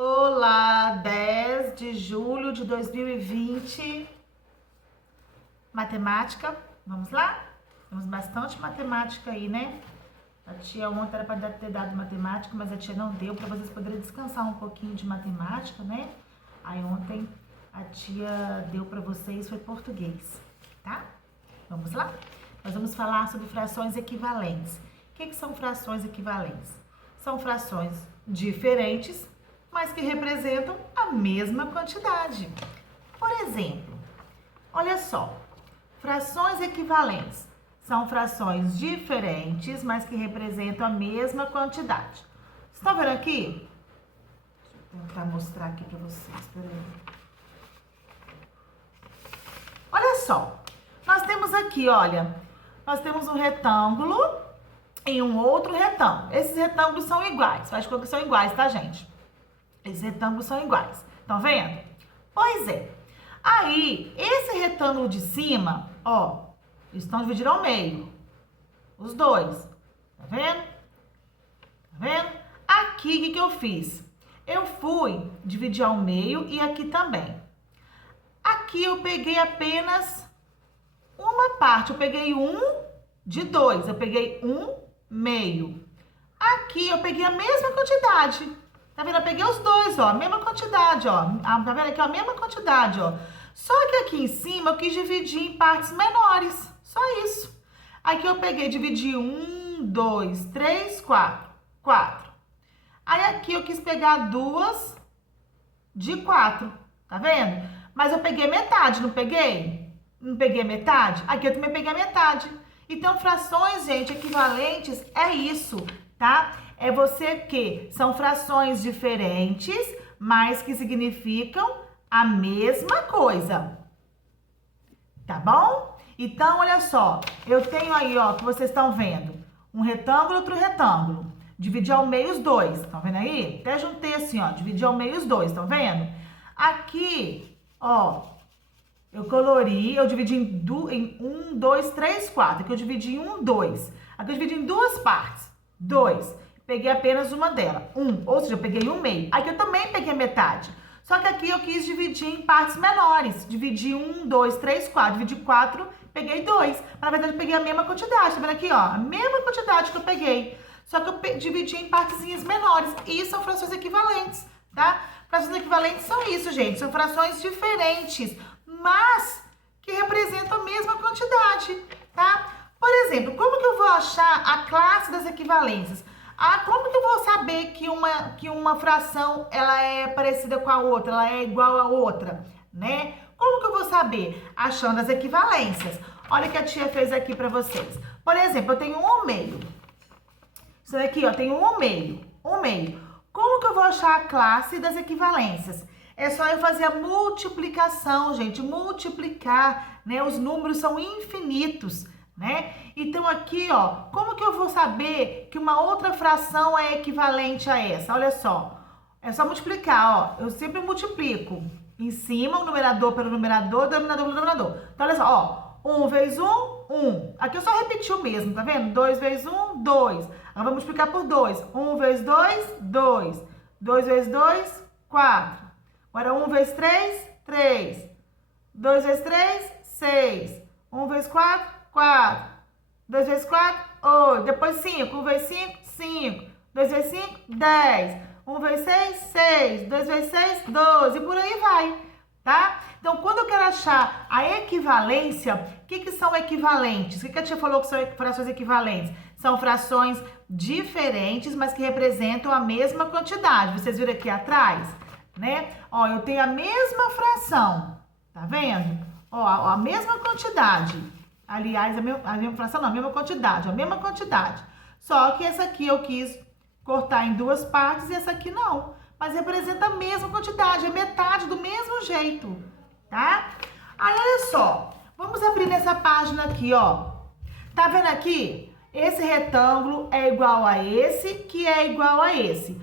Olá, 10 de julho de 2020. Matemática, vamos lá? Temos bastante matemática aí, né? A tia ontem era para ter dado matemática, mas a tia não deu para vocês poderem descansar um pouquinho de matemática, né? Aí ontem a tia deu para vocês foi português, tá? Vamos lá? Nós vamos falar sobre frações equivalentes. O que são frações equivalentes? São frações diferentes, mas que representam a mesma quantidade. Por exemplo, olha só, frações equivalentes são frações diferentes, mas que representam a mesma quantidade. Estão vendo aqui? Deixa eu tentar mostrar aqui para vocês. Peraí. Olha só, nós temos aqui, olha, nós temos um retângulo e um outro retângulo. Esses retângulos são iguais, faz de conta que são iguais, tá, gente? Esses retângulos são iguais. Estão vendo? Pois é. Aí, esse retângulo de cima, ó, eles estão divididos ao meio. Os dois. Tá vendo? Tá vendo? Aqui, o que eu fiz? Eu fui dividir ao meio e aqui também. Aqui eu peguei apenas uma parte. Eu peguei um de dois. Eu peguei um meio. Aqui eu peguei a mesma quantidade. Tá vendo? Eu peguei os dois, ó, a mesma quantidade, ó. Tá vendo aqui, ó, a mesma quantidade, ó. Só que aqui em cima eu quis dividir em partes menores. Só isso. Aqui eu peguei, dividi 1, 2, 3, 4. 4. Aí aqui eu quis pegar duas de 4. Tá vendo? Mas eu peguei metade, não peguei? Não peguei metade? Aqui eu também peguei a metade. Então, frações, gente, equivalentes é isso, tá? É você que são frações diferentes, mas que significam a mesma coisa. Tá bom? Então, olha só, eu tenho aí, ó, que vocês estão vendo, um retângulo e outro retângulo. Dividir ao meio os dois, estão vendo aí? Até juntei assim, ó, dividir ao meio os dois, estão vendo? Aqui, ó, eu colori, eu dividi em 1, 2, 3, 4. Aqui eu dividi em 1, 2. Aqui eu dividi em duas partes, 2. Peguei apenas uma dela, 1, ou seja, eu peguei um meio. Aqui eu também peguei metade. Só que aqui eu quis dividir em partes menores. Dividi 1, 2, 3, 4. Dividi 4, peguei 2. Mas, na verdade, eu peguei a mesma quantidade. Tá vendo aqui, ó? A mesma quantidade que eu peguei. Só que eu dividi em partezinhas menores. E são frações equivalentes, tá? Frações equivalentes são isso, gente. São frações diferentes, mas que representam a mesma quantidade, tá? Por exemplo, como que eu vou achar a classe das equivalências? Ah, como que eu vou saber que uma fração ela é parecida com a outra, ela é igual a outra, né? Como que eu vou saber? Achando as equivalências. Olha o que a tia fez aqui para vocês. Por exemplo, eu tenho 1 meio. Isso daqui, ó, tenho 1 meio. 1 meio. Como que eu vou achar a classe das equivalências? É só eu fazer a multiplicação, gente. Multiplicar, né? Os números são infinitos, né? Então aqui, ó, como que eu vou saber que uma outra fração é equivalente a essa? Olha só, é só multiplicar, ó, eu sempre multiplico em cima o numerador pelo numerador, o denominador pelo denominador. Então olha só, ó, 1 vezes 1, 1. Aqui eu só repeti o mesmo, tá vendo? 2 vezes 1, 2. Agora vamos multiplicar por 2. 1 vezes 2, 2. 2 vezes 2, 4. Agora 1 vezes 3, 3. 2 vezes 3, 6. 1 vezes 4, 4. 2 vezes 4, 8. Depois 5. 1 vezes 5, 5. 2 vezes 5, 10. 1 vezes 6, 6. 2 vezes 6, 12. E por aí vai, tá? Então, quando eu quero achar a equivalência, o que são equivalentes? O que a tia falou que são frações equivalentes? São frações diferentes, mas que representam a mesma quantidade. Vocês viram aqui atrás, né? Ó, eu tenho a mesma fração, tá vendo? Ó, a mesma quantidade. Aliás, a mesma fração não, a mesma quantidade, a mesma quantidade. Só que essa aqui eu quis cortar em duas partes e essa aqui não. Mas representa a mesma quantidade, é metade do mesmo jeito, tá? Aí, olha só, vamos abrir nessa página aqui, ó. Tá vendo aqui? Esse retângulo é igual a esse, que é igual a esse.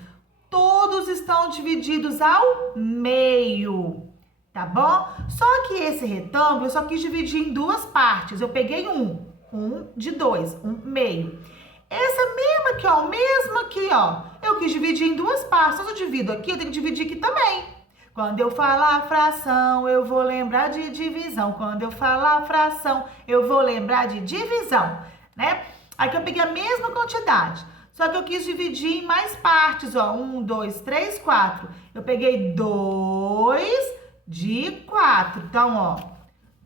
Todos estão divididos ao meio. Tá bom? Só que esse retângulo eu só quis dividir em duas partes. Eu peguei um de 2, um meio. Essa mesma aqui, ó, eu quis dividir em duas partes. Se eu divido aqui, eu tenho que dividir aqui também. Quando eu falar fração, eu vou lembrar de divisão. Quando eu falar fração, eu vou lembrar de divisão, né? Aqui eu peguei a mesma quantidade, só que eu quis dividir em mais partes, ó. 1, 2, 3, 4. Eu peguei 2 de 4. Então, ó,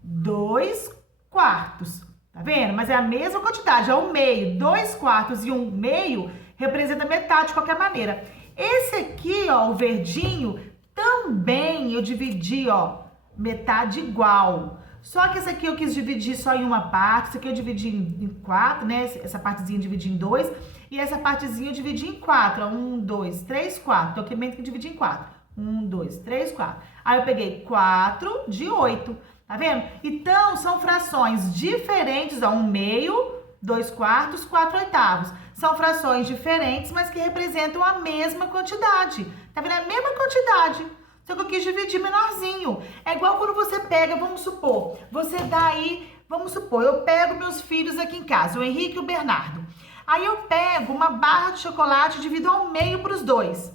2 quartos. Tá vendo? Mas é a mesma quantidade, é o meio. 2 quartos e 1 meio representa metade de qualquer maneira. Esse aqui, ó, o verdinho, também eu dividi, ó, metade igual. Só que esse aqui eu quis dividir só em uma parte, esse aqui eu dividi em 4, né? Essa partezinha eu dividi em 2 e essa partezinha eu dividi em 4. 1, 2, 3, 4. Então, aqui mesmo que eu dividi em 4. 1, 2, 3, 4. Aí eu peguei 4 de 8. Tá vendo? Então, são frações diferentes, ó, 1 meio, 2 quartos, 4 oitavos. São frações diferentes, mas que representam a mesma quantidade. Tá vendo? A mesma quantidade. Só que eu quis dividir menorzinho. É igual quando você pega, vamos supor, você dá aí, vamos supor, eu pego meus filhos aqui em casa, o Henrique e o Bernardo. Aí eu pego uma barra de chocolate e divido ao meio para os dois.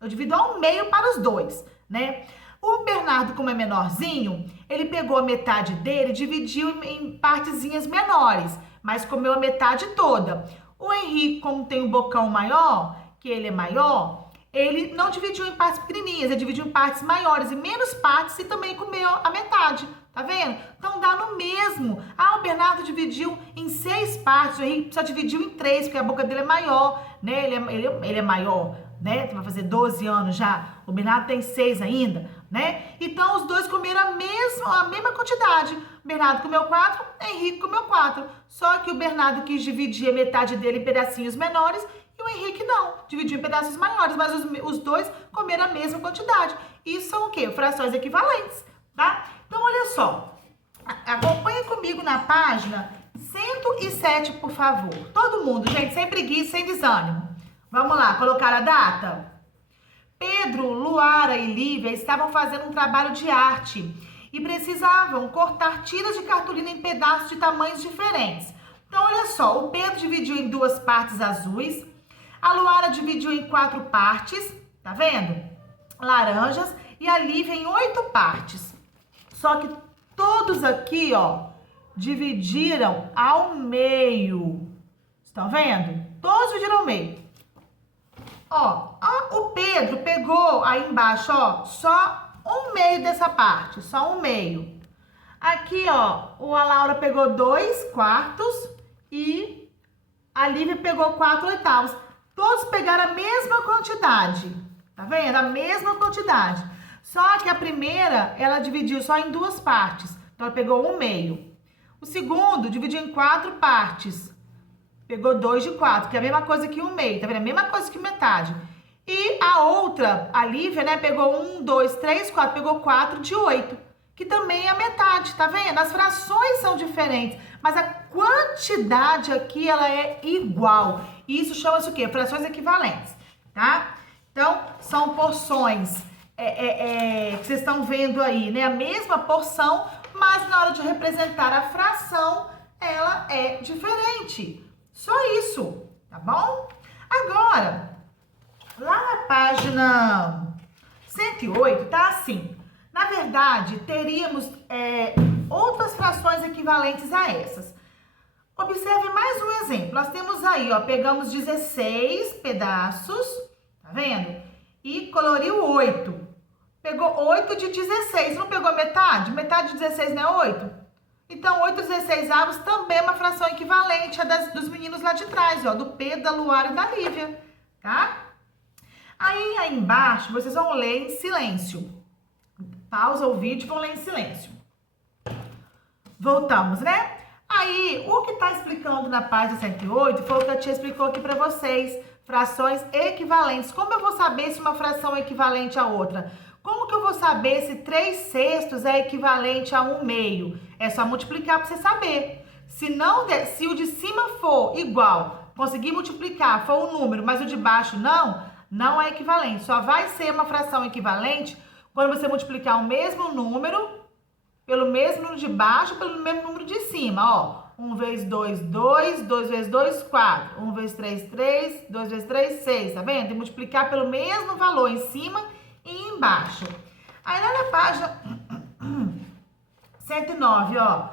Eu divido ao meio para os dois, né? O Bernardo, como é menorzinho, ele pegou a metade dele e dividiu em partezinhas menores, mas comeu a metade toda. O Henrique, como tem um bocão maior, que ele é maior, ele não dividiu em partes pequenininhas, ele dividiu em partes maiores e menos partes e também comeu a metade, tá vendo? Então dá no mesmo. Ah, o Bernardo dividiu em 6 partes, o Henrique só dividiu em 3, porque a boca dele é maior, né? Ele é maior, né? Vai fazer 12 anos já, o Bernardo tem 6 ainda, né? Então os dois comeram a mesma quantidade. O Bernardo comeu 4, o Henrique comeu 4. Só que o Bernardo quis dividir a metade dele em pedacinhos menores e o Henrique não, dividiu em pedaços maiores, mas os dois comeram a mesma quantidade. Isso são o quê? Frações equivalentes, tá? Então, olha só, acompanha comigo na página 107, por favor. Todo mundo, gente, sem preguiça, sem desânimo. Vamos lá, colocar a data? Pedro, Luara e Lívia estavam fazendo um trabalho de arte e precisavam cortar tiras de cartolina em pedaços de tamanhos diferentes. Então, olha só, o Pedro dividiu em 2 partes azuis, a Luara dividiu em 4 partes, tá vendo? Laranjas, e a Lívia em 8 partes. Só que todos aqui, ó, dividiram ao meio. Estão vendo? Todos dividiram ao meio. Ó, o Pedro pegou aí embaixo, ó, só um meio dessa parte, só um meio. Aqui, ó, a Laura pegou 2 quartos e a Lívia pegou 4 oitavos. Todos pegaram a mesma quantidade, tá vendo? A mesma quantidade. Só que a primeira, ela dividiu só em 2 partes. Então, ela pegou um meio. O segundo dividiu em 4 partes. Pegou 2 de 4, que é a mesma coisa que um meio, tá vendo? A mesma coisa que metade. E a outra, a Lívia, né, pegou 1, 2, 3, 4, pegou 4 de 8, que também é a metade, tá vendo? As frações são diferentes, mas a quantidade aqui, ela é igual. Isso chama-se o quê? Frações equivalentes, tá? Então, são porções que vocês estão vendo aí, né? A mesma porção, mas na hora de representar a fração, ela é diferente. Só isso, tá bom? Agora, lá na página 108, tá assim. Na verdade, teríamos outras frações equivalentes a essas. Observe mais um exemplo. Nós temos aí, ó, pegamos 16 pedaços, tá vendo? E coloriu 8. Pegou 8 de 16. Não pegou metade? Metade de 16 não é 8? Então, 8 16 avos também é uma fração equivalente à dos meninos lá de trás, ó, do Pedro, da Luara e da Lívia, tá? Aí embaixo, vocês vão ler em silêncio. Pausa o vídeo e vão ler em silêncio. Voltamos, né? Aí, o que tá explicando na página 108 foi o que a tia explicou aqui pra vocês. Frações equivalentes. Como eu vou saber se uma fração é equivalente à outra? Como que eu vou saber se 3/6 é equivalente a 1/2? É só multiplicar para você saber. Se o de cima for igual, conseguir multiplicar, for um número, mas o de baixo não é equivalente. Só vai ser uma fração equivalente quando você multiplicar o mesmo número pelo mesmo número de baixo, pelo mesmo número de cima, ó. 1 vezes 2, 2. 2 vezes 2, 4. 1 vezes 3, 3. 2 vezes 3, 6. Tá vendo? Tem que multiplicar pelo mesmo valor em cima e embaixo. Aí lá na página 109, ó.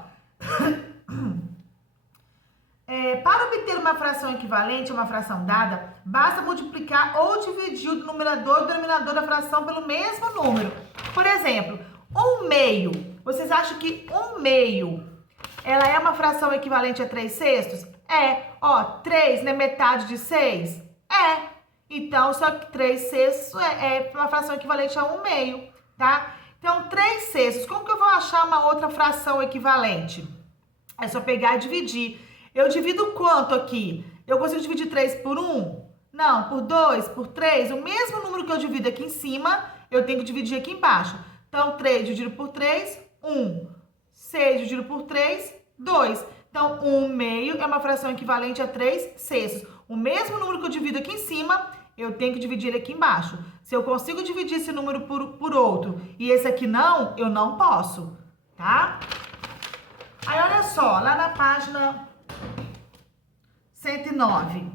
Para obter uma fração equivalente a uma fração dada, basta multiplicar ou dividir o numerador e o denominador da fração pelo mesmo número. Por exemplo, 1/2. Vocês acham que 1/2 ela é uma fração equivalente a 3/6? É. Ó, 3 não é metade de 6? É. Então, só que 3/6 é uma fração equivalente a 1/2, tá? Então, 3/6. Como que eu vou achar uma outra fração equivalente? É só pegar e dividir. Eu divido quanto aqui? Eu consigo dividir 3 por 1? Não, por 2, por 3. O mesmo número que eu divido aqui em cima, eu tenho que dividir aqui embaixo. Então, 3 dividido por 3, 1. 6 dividido por 3, 2. Então, 1/2 é uma fração equivalente a 3/6. O mesmo número que eu divido aqui em cima, eu tenho que dividir aqui embaixo. Se eu consigo dividir esse número por outro e esse aqui não, eu não posso, tá? Aí, olha só, lá na página 109.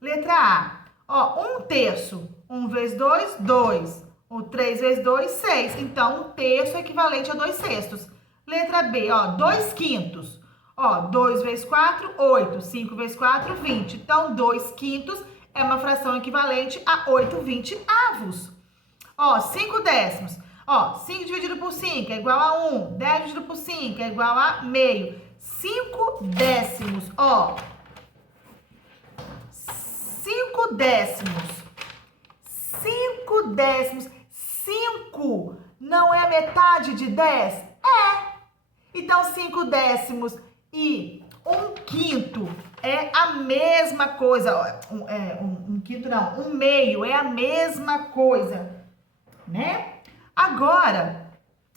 Letra A. Ó, 1/3. 1 vezes 2, 2. O 3 vezes 2, 6. Então, 1/3 é equivalente a 2/6. Letra B, ó, 2/5. Ó, 2 vezes 4, 8. 5 vezes 4, 20. Então, 2/5 é uma fração equivalente a 8/20. Ó, 5/10. Ó, 5 dividido por 5 é igual a 1. 10 dividido por 5 é igual a meio. 5/10. Ó, 5/10. 5/10. 5 não é metade de 10? É. Então, 5/10 e 1/5 é a mesma coisa. 1/5 não, 1/2 é a mesma coisa, né? Agora,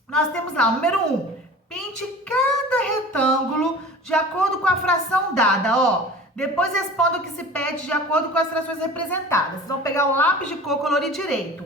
nós temos lá o número 1. Pinte cada retângulo de acordo com a fração dada, ó. Depois responda o que se pede de acordo com as frações representadas. Vocês vão pegar o lápis de cor, colorir direito.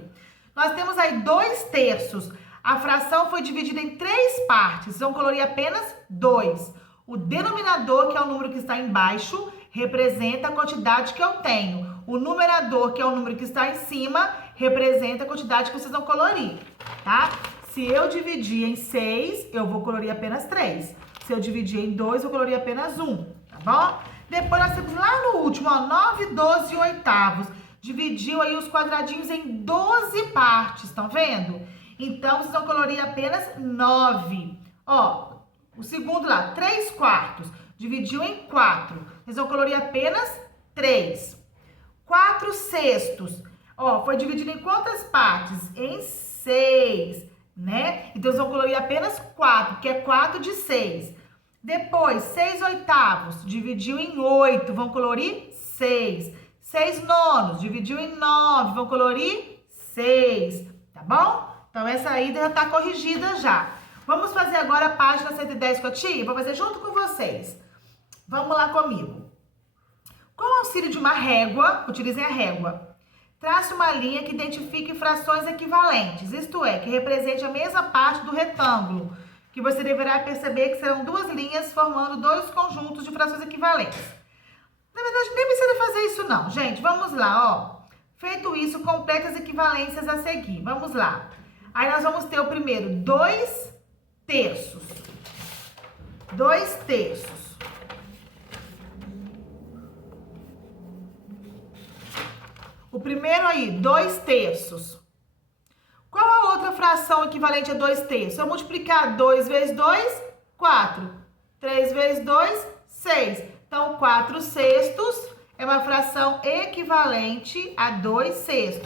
Nós temos aí 2/3. A fração foi dividida em 3 partes. Vocês vão colorir apenas 2. O denominador, que é o número que está embaixo, representa a quantidade que eu tenho. O numerador, que é o número que está em cima, representa a quantidade que vocês vão colorir, tá? Se eu dividir em 6, eu vou colorir apenas 3. Se eu dividir em 2, eu vou colorir apenas 1, tá bom? Depois nós temos lá no último, ó, 9, 12 e 8. Dividiu aí os quadradinhos em 12 partes, estão vendo? Então, vocês vão colorir apenas 9. Ó, o segundo lá, 3/4. Dividiu em 4. Vocês vão colorir apenas 3. 4/6. Ó, foi dividido em quantas partes? Em 6, né? Então, vocês vão colorir apenas 4, que é 4 de 6. Depois, 6/8. Dividiu em 8. Vão colorir 6. 6/9. Dividiu em 9. Vão colorir 6. Tá bom? Então, essa aí já tá corrigida já. Vamos fazer agora a página 110 com a tia? Vou fazer junto com vocês. Vamos lá comigo. Com o auxílio de uma régua, utilizem a régua. Trace uma linha que identifique frações equivalentes, isto é, que represente a mesma parte do retângulo, que você deverá perceber que serão 2 linhas formando 2 conjuntos de frações equivalentes. Na verdade, nem precisa fazer isso não, gente. Vamos lá, ó. Feito isso, complete as equivalências a seguir. Vamos lá. Aí nós vamos ter o primeiro 2/3. 2/3. O primeiro aí, 2/3. Qual a outra fração equivalente a 2/3? Se eu multiplicar 2 vezes 2, 4. 3 vezes 2, 6. Então, 4/6 é uma fração equivalente a 2/6.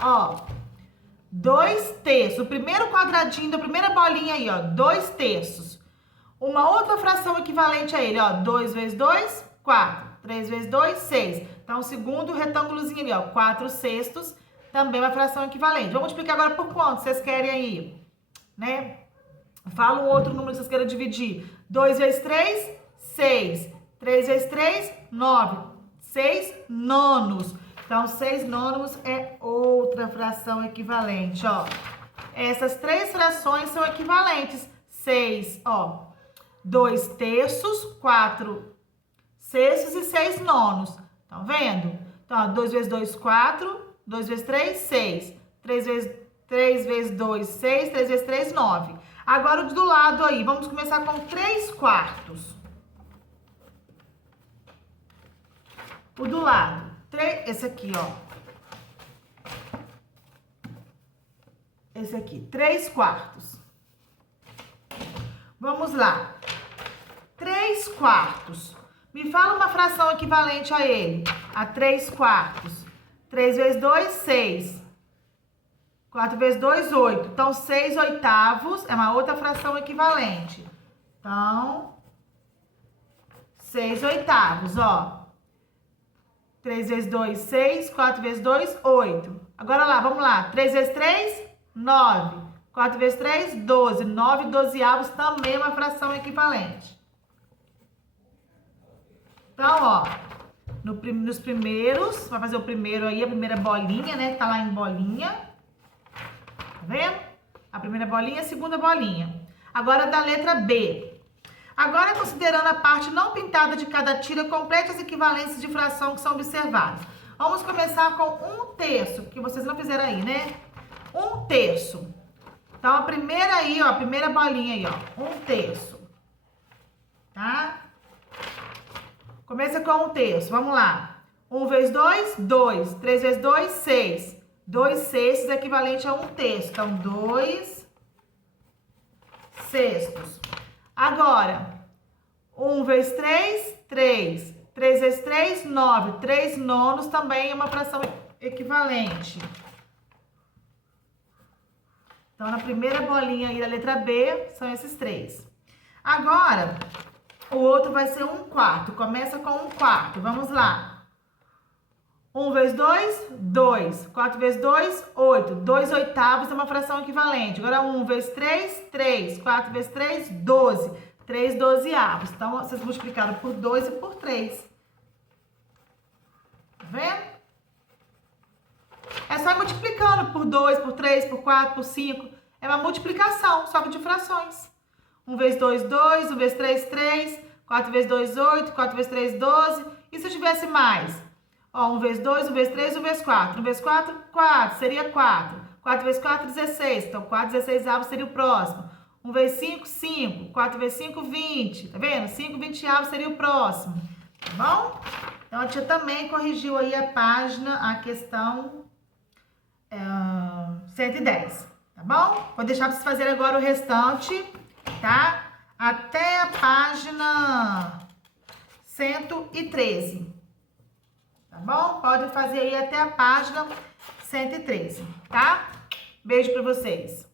Ó, 2/3. O primeiro quadradinho da primeira bolinha aí, ó, 2/3. Uma outra fração equivalente a ele, ó, 2 vezes 2, 4. 3 vezes 2, 6. Então, o segundo retângulozinho ali, ó, 4/6, também uma fração equivalente. Vamos multiplicar agora por quanto vocês querem aí, né? Fala um outro número que vocês queiram dividir. 2 vezes 3, 6. 3 vezes 3, 9. 6 nonos. Então, 6 nonos é outra fração equivalente, ó. Essas 3 frações são equivalentes. 6, ó. 2 terços, 4 sextos e 6 nonos. Estão vendo? Então, 2 vezes 2, 4. 2 vezes 3, 6. 3 vezes 2, 6. 3 vezes 3, 9. Agora, do lado aí, vamos começar com 3 quartos. O do lado. Esse aqui, ó. Esse aqui, 3 quartos. Vamos lá. 3 quartos. Me fala uma fração equivalente a ele. A 3 quartos. 3 vezes 2, 6. 4 vezes 2, 8. Então, 6 oitavos é uma outra fração equivalente. Então, 6 oitavos, ó. 3 vezes 2, 6. 4 vezes 2, 8. Agora lá, vamos lá. 3 vezes 3, 9. 4 vezes 3, 12. 9 dozeavos também é uma fração equivalente. Então, ó, nos primeiros, vai fazer o primeiro aí, a primeira bolinha, né? Tá lá em bolinha. Tá vendo? A primeira bolinha, a segunda bolinha. Agora, da letra B. Agora, considerando a parte não pintada de cada tira, complete as equivalências de fração que são observadas. Vamos começar com 1 terço, que vocês não fizeram aí, né? 1 terço. Então, a primeira aí, ó, a primeira bolinha aí, ó, 1 terço. Tá? Começa com 1 terço, vamos lá. 1 vezes 2, 2. 3 vezes 2, 6. 2 sextos é equivalente a 1 terço. Então, 2 sextos. Agora, 1 vezes 3, 3. 3 vezes 3, 9. 3 nonos também é uma fração equivalente. Então, na primeira bolinha aí da letra B, são esses 3. Agora, o outro vai ser 1 quarto. Começa com 1 quarto. Vamos lá. 1 vezes 2, 2. 4 vezes 2, 8. 2 oitavos é uma fração equivalente. Agora, 1 vezes 3, 3. 4 vezes 3, 12. 3 dozeavos. Então, vocês multiplicaram por 2 e por 3. Tá vendo? É só ir multiplicando por 2, por 3, por 4, por 5. É uma multiplicação, só que de frações. 1 vezes 2, 2. 1 vezes 3, 3. 4 vezes 2, 8. 4 vezes 3, 12. E se eu tivesse mais? Ó, 1 vezes 2, 1 vezes 3, 1 vezes 4. 1 vezes 4, 4. Seria 4. 4 vezes 4, 16. Então, 4 16 avos seria o próximo. 1 vezes 5, 5. 4 vezes 5, 20. Tá vendo? 5 20 avos seria o próximo. Tá bom? Então, a tia também corrigiu aí a página, a questão 110. Tá bom? Vou deixar pra vocês fazerem agora o restante, tá? Até a página 113. Tá bom? Pode fazer aí até a página 113, tá? Beijo pra vocês.